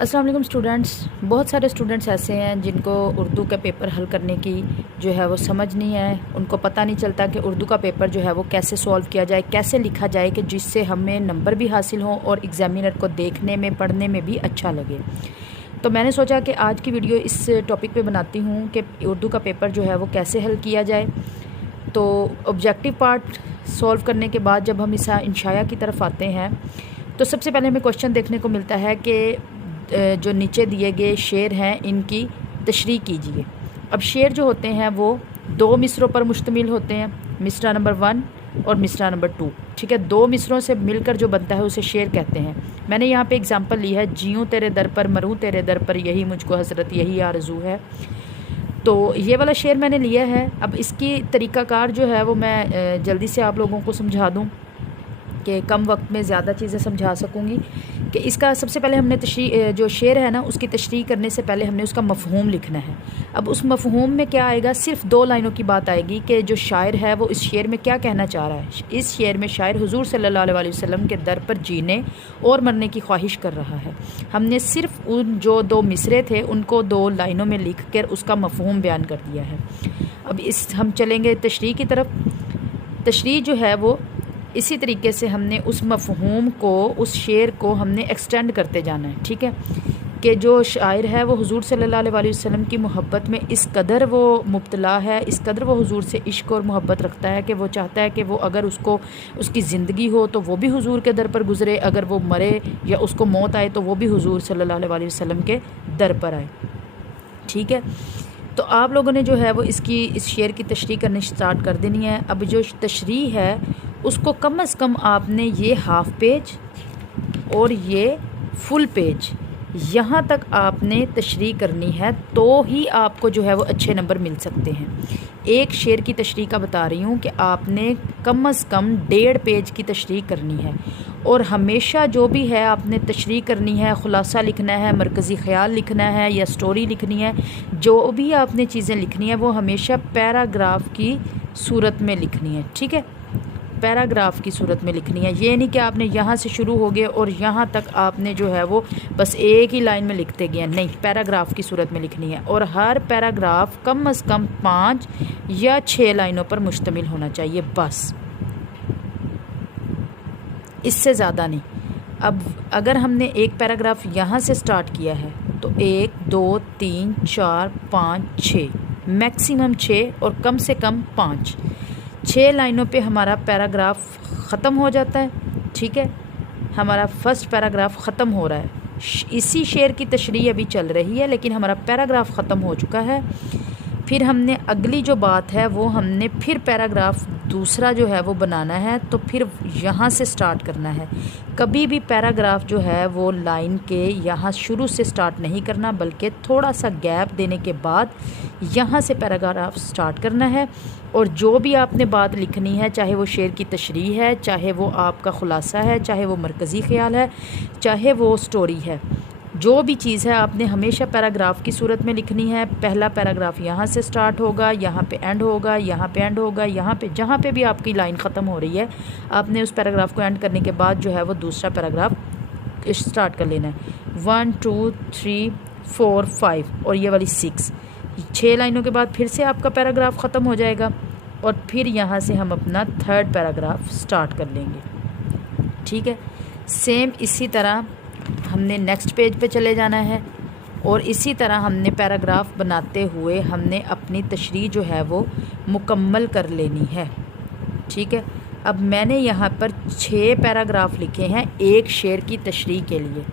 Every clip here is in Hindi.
अस्सलाम वालेकुम स्टूडेंट्स। बहुत सारे स्टूडेंट्स ऐसे हैं जिनको उर्दू का पेपर हल करने की जो है वो समझ नहीं है। उनको पता नहीं चलता कि उर्दू का पेपर जो है वो कैसे सॉल्व किया जाए, कैसे लिखा जाए कि जिससे हमें नंबर भी हासिल हों और एग्ज़ामिनर को देखने में पढ़ने में भी अच्छा लगे। तो मैंने सोचा कि आज की वीडियो इस टॉपिक पे बनाती हूँ कि उर्दू का पेपर जो है वो कैसे हल किया जाए। तो ऑब्जेक्टिव पार्ट सॉल्व करने के बाद जब हम इस इंशाया की तरफ आते हैं तो सबसे पहले हमें क्वेश्चन देखने को मिलता है कि जो नीचे दिए गए शेर हैं इनकी तशरीह कीजिए। अब शेर जो होते हैं वो दो मिसरों पर मुश्तमिल होते हैं, मिसरा नंबर 1 और मिसरा नंबर 2। ठीक है, दो मिसरों से मिलकर जो बनता है उसे शेर कहते हैं। मैंने यहाँ पे एग्जांपल ली है, जीऊँ तेरे दर पर मरूँ तेरे दर पर, यही मुझको हसरत यही आरज़ू है। तो ये वाला शेर मैंने लिया है। अब इसकी तरीक़ाकार जो है वो मैं जल्दी से आप लोगों को समझा दूँ कि कम वक्त में ज़्यादा चीज़ें समझा सकूँगी। कि इसका सबसे पहले हमने जो शेर है ना उसकी तशरीह करने से पहले हमने उसका मफ़हूम लिखना है। अब उस मफ़हूम में क्या आएगा, सिर्फ 2 लाइनों की बात आएगी कि जो शायर है वो इस शेर में क्या कहना चाह रहा है। इस शेर में शायर हुजूर सल्लल्लाहु अलैहि वसल्लम के दर पर जीने और मरने की ख्वाहिश कर रहा है। हमने सिर्फ उन जो 2 मिसरे थे उनको 2 लाइनों में लिख कर उसका मफ़हूम बयान कर दिया है। अब हम चलेंगे तशरीह की तरफ। तशरीह जो है वो इसी तरीके से हमने उस मफ़हूम को, उस शेर को हमने एक्सटेंड करते जाना है। ठीक है, कि जो शायर है वो हुजूर सल्लल्लाहु अलैहि वसल्लम की मोहब्बत में इस कदर वो मुब्तला है, इस कदर वो हुजूर से इश्क और मोहब्बत रखता है कि वो चाहता है कि वो अगर उसको उसकी ज़िंदगी हो तो वो भी हुजूर के दर पर गुज़रे, अगर वो मरे या उसको मौत आए तो वो भी हुजूर सल्लल्लाहु अलैहि वसल्लम के दर पर आए। ठीक है, तो आप लोगों ने जो है वो इस शेर की तशरीह करनी स्टार्ट कर देनी है। अब जो तशरीह है उसको कम से कम आपने ये हाफ पेज और ये फुल पेज यहाँ तक आपने तशरीह करनी है, तो ही आपको जो है वो अच्छे नंबर मिल सकते हैं। एक शेर की तशरीह का बता रही हूँ कि आपने कम से कम 1.5 पेज की तशरीह करनी है। और हमेशा जो भी है आपने तशरीह करनी है, ख़ुलासा लिखना है, मरकज़ी ख़याल लिखना है या स्टोरी लिखनी है, जो भी आपने चीज़ें लिखनी है वो हमेशा पैराग्राफ की सूरत में लिखनी है। ठीक है, पैराग्राफ की सूरत में लिखनी है। ये नहीं कि आपने यहाँ से शुरू हो गए और यहाँ तक आपने जो है वो बस एक ही लाइन में लिखते गए, नहीं, पैराग्राफ की सूरत में लिखनी है। और हर पैराग्राफ कम से कम 5 या 6 लाइनों पर मुश्तमिल होना चाहिए, बस, इससे ज़्यादा नहीं। अब अगर हमने एक पैराग्राफ यहाँ से स्टार्ट किया है तो 1 2 3 4 5 6, मैक्सिमम 6 और कम से कम 6 लाइनों पे हमारा पैराग्राफ ख़त्म हो जाता है। ठीक है, हमारा फर्स्ट पैराग्राफ ख़त्म हो रहा है। इसी शेर की तशरीह अभी चल रही है लेकिन हमारा पैराग्राफ ख़त्म हो चुका है। फिर हमने अगली जो बात है वो हमने फिर पैराग्राफ दूसरा जो है वो बनाना है, तो फिर यहाँ से स्टार्ट करना है। कभी भी पैराग्राफ जो है वो लाइन के यहाँ शुरू से स्टार्ट नहीं करना, बल्कि थोड़ा सा गैप देने के बाद यहाँ से पैराग्राफ स्टार्ट करना है। और जो भी आपने बात लिखनी है, चाहे वो शेर की तशरीह है, चाहे वो आपका ख़ुलासा है, चाहे वो मरकज़ी ख़याल है, चाहे वो स्टोरी है, जो भी चीज़ है आपने हमेशा पैराग्राफ की सूरत में लिखनी है। पहला पैराग्राफ यहाँ से स्टार्ट होगा, यहाँ पे एंड होगा, यहाँ पे एंड होगा, यहाँ पे जहाँ पे भी आपकी लाइन ख़त्म हो रही है आपने उस पैराग्राफ को एंड करने के बाद जो है वो दूसरा पैराग्राफ स्टार्ट कर लेना है। 1 2 3 4 5 और ये वाली 6 लाइनों के बाद फिर से आपका पैराग्राफ ख़त्म हो जाएगा और फिर यहाँ से हम अपना थर्ड पैराग्राफ स्टार्ट कर लेंगे। ठीक है, सेम इसी तरह हमने नेक्स्ट पेज पे चले जाना है और इसी तरह हमने पैराग्राफ बनाते हुए हमने अपनी तशरीह जो है वो मुकम्मल कर लेनी है। ठीक है, अब मैंने यहाँ पर 6 पैराग्राफ लिखे हैं एक शेर की तशरीह के लिए।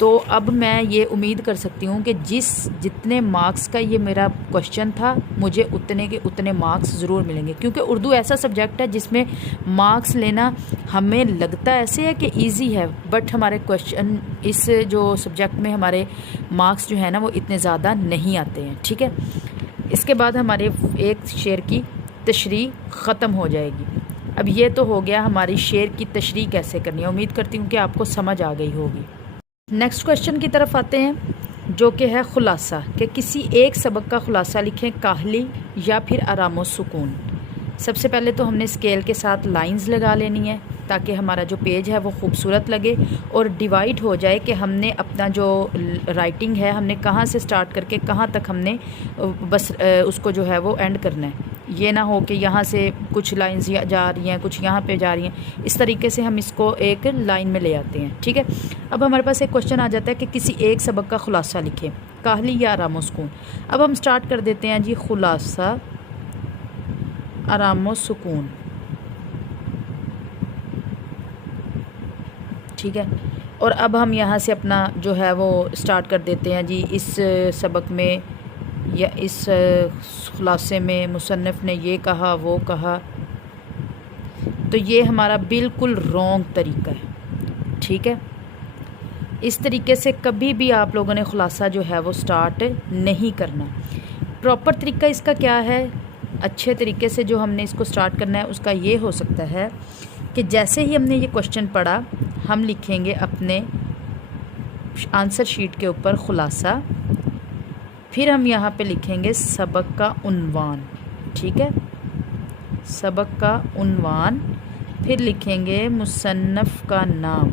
तो अब मैं ये उम्मीद कर सकती हूँ कि जितने मार्क्स का ये मेरा क्वेश्चन था मुझे उतने के उतने मार्क्स ज़रूर मिलेंगे, क्योंकि उर्दू ऐसा सब्जेक्ट है जिसमें मार्क्स लेना हमें लगता ऐसे है कि इजी है, बट हमारे क्वेश्चन इस जो सब्जेक्ट में हमारे मार्क्स जो है ना वो इतने ज़्यादा नहीं आते हैं। ठीक है, इसके बाद हमारे एक शेर की तशरीह ख़त्म हो जाएगी। अब ये तो हो गया हमारी शेर की तशरीह कैसे करनी है। उम्मीद करती हूँ कि आपको समझ आ गई होगी। नेक्स्ट क्वेश्चन की तरफ आते हैं जो कि है ख़ुलासा, कि किसी एक सबक का ख़ुलासा लिखें, काहली या फिर आराम व सुकून। सबसे पहले तो हमने स्केल के साथ लाइंस लगा लेनी है। ताकि हमारा जो पेज है वो खूबसूरत लगे और डिवाइड हो जाए कि हमने अपना जो राइटिंग है हमने कहाँ से स्टार्ट करके कहाँ तक हमने बस उसको जो है वो एंड करना है। ये ना हो कि यहाँ से कुछ लाइंस जा रही हैं, कुछ यहाँ पे जा रही हैं, इस तरीके से हम इसको एक लाइन में ले आते हैं। ठीक है, अब हमारे पास एक क्वेश्चन आ जाता है कि किसी एक सबक का खुलासा लिखें, काहली या आराम सुकून। अब हम स्टार्ट कर देते हैं जी, खुलासा आराम सुकून। ठीक है, और अब हम यहाँ से अपना जो है वो स्टार्ट कर देते हैं जी। इस सबक में या इस खुलासे में मुसन्निफ़ ने ये कहा वो कहा, तो ये हमारा बिल्कुल रॉन्ग तरीका है। ठीक है, इस तरीके से कभी भी आप लोगों ने खुलासा जो है वो स्टार्ट नहीं करना। प्रॉपर तरीका इसका क्या है, अच्छे तरीके से जो हमने इसको स्टार्ट करना है उसका ये हो सकता है कि जैसे ही हमने ये क्वेश्चन पढ़ा हम लिखेंगे अपने आंसर शीट के ऊपर खुलासा, फिर हम यहाँ पे लिखेंगे सबक का उन्वान। ठीक है, सबक का उन्वान, फिर लिखेंगे मुसन्नफ़ का नाम,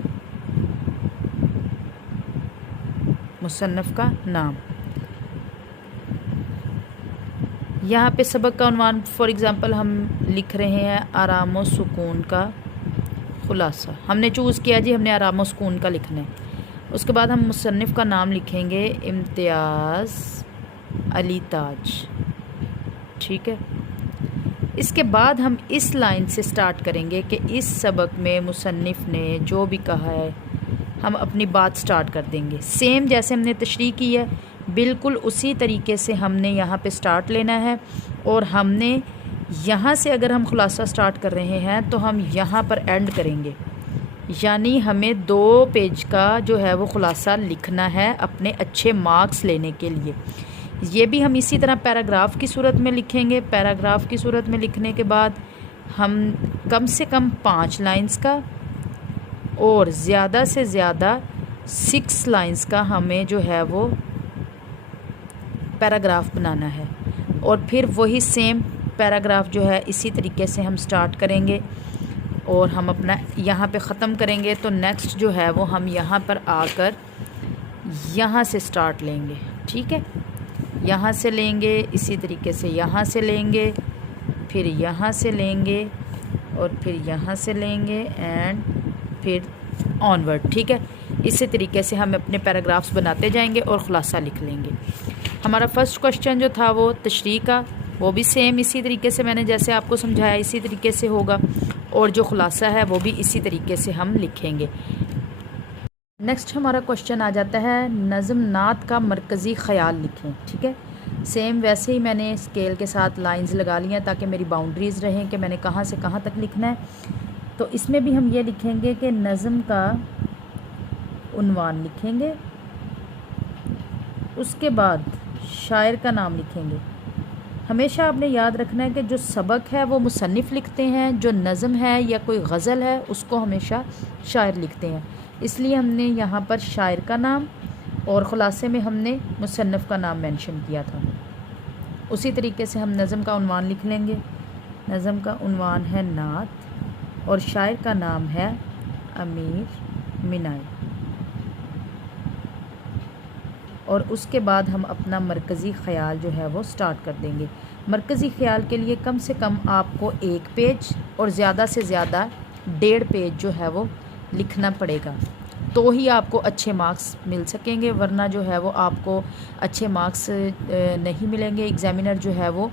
मुसन्नफ़ का नाम। यहाँ पे सबक का उन्वान फॉर एग्ज़ाम्पल हम लिख रहे हैं आराम व सुकून का खुलासा, हमने चूज़ किया जी हमने आराम व सुकून का लिखना है। उसके बाद हम मुसन्निफ़ का नाम लिखेंगे इम्तियाज़ अली ताज। ठीक है, इसके बाद हम इस लाइन से स्टार्ट करेंगे कि इस सबक में मुसन्निफ़ ने जो भी कहा है हम अपनी बात स्टार्ट कर देंगे। सेम जैसे हमने तशरीह की है बिल्कुल उसी तरीके से हमने यहाँ पे स्टार्ट लेना है, और हमने यहाँ से अगर हम खुलासा स्टार्ट कर रहे हैं तो हम यहाँ पर एंड करेंगे, यानी हमें 2 पेज का जो है वो खुलासा लिखना है अपने अच्छे मार्क्स लेने के लिए। ये भी हम इसी तरह पैराग्राफ की सूरत में लिखेंगे। पैराग्राफ की सूरत में लिखने के बाद हम कम से कम 5 लाइंस का और ज़्यादा से ज़्यादा 6 लाइंस का हमें जो है वो पैराग्राफ बनाना है, और फिर वही सेम पैराग्राफ जो है इसी तरीके से हम स्टार्ट करेंगे और हम अपना यहाँ पे ख़त्म करेंगे। तो नेक्स्ट जो है वो हम यहाँ पर आकर यहाँ से स्टार्ट लेंगे। ठीक है, यहाँ से लेंगे, इसी तरीके से यहाँ से लेंगे, फिर यहाँ से लेंगे और फिर यहाँ से लेंगे एंड फिर ऑनवर्ड। ठीक है, इसी तरीके से हम अपने पैराग्राफ्स बनाते जाएंगे और ख़ुलासा लिख लेंगे। हमारा फर्स्ट क्वेश्चन जो था वो तशरीह का, वो भी सेम इसी तरीके से मैंने जैसे आपको समझाया इसी तरीके से होगा, और जो ख़ुलासा है वो भी इसी तरीके से हम लिखेंगे। नेक्स्ट हमारा क्वेश्चन आ जाता है नज़म नात का मरकज़ी ख़याल लिखें। ठीक है, सेम वैसे ही मैंने स्केल के साथ लाइंस लगा ली हैं ताकि मेरी बाउंड्रीज़ रहें कि मैंने कहाँ से कहाँ तक लिखना है। तो इसमें भी हम ये लिखेंगे कि नज़म का उन्वान लिखेंगे, उसके बाद शायर का नाम लिखेंगे। हमेशा आपने याद रखना है कि जो सबक है वो मुसन्निफ़ लिखते हैं, जो नज़म है या कोई गज़ल है उसको हमेशा शायर लिखते हैं। इसलिए हमने यहाँ पर शायर का नाम और ख़ुलासे में हमने मुसन्निफ़ का नाम मेंशन किया था। उसी तरीके से हम नज़म का उन्वान लिख लेंगे। नज़म का उन्वान है नात और शायर का नाम है अमीर मिनाई, और उसके बाद हम अपना मरकज़ी ख़याल जो है वो स्टार्ट कर देंगे। मरकज़ी ख़याल के लिए कम से कम आपको 1 पेज और ज़्यादा से ज़्यादा 1.5 पेज जो है वो लिखना पड़ेगा, तो ही आपको अच्छे मार्क्स मिल सकेंगे, वरना जो है वो आपको अच्छे मार्क्स नहीं मिलेंगे। एग्ज़ामिनर जो है वो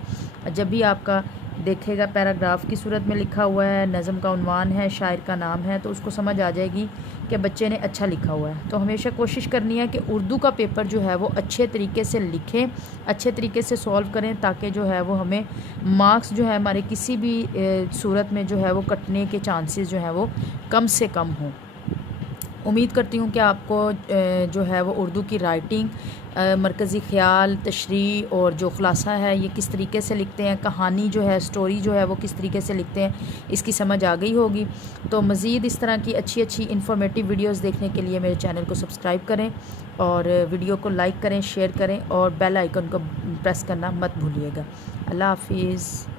जब भी आपका देखेगा पैराग्राफ की सूरत में लिखा हुआ है, नज़म का उन्वान है, शायर का नाम है, तो उसको समझ आ जाएगी कि बच्चे ने अच्छा लिखा हुआ है। तो हमेशा कोशिश करनी है कि उर्दू का पेपर जो है वो अच्छे तरीके से लिखें, अच्छे तरीके से सॉल्व करें, ताकि जो है वो हमें मार्क्स जो है हमारे किसी भी सूरत में जो है वो कटने के चांसेस जो है वो कम से कम हों। उम्मीद करती हूँ कि आपको जो है वो उर्दू की राइटिंग, मरकज़ी ख़याल, तशरीह और जो ख़ुलासा है ये किस तरीके से लिखते हैं, कहानी जो है, स्टोरी जो है वो किस तरीके से लिखते हैं, इसकी समझ आ गई होगी। तो मज़ीद इस तरह की अच्छी अच्छी इन्फॉर्मेटिव वीडियोस देखने के लिए मेरे चैनल को सब्सक्राइब करें और वीडियो को लाइक करें, शेयर करें और बेल आइकन को प्रेस करना मत भूलिएगा। अल्लाह हाफिज़।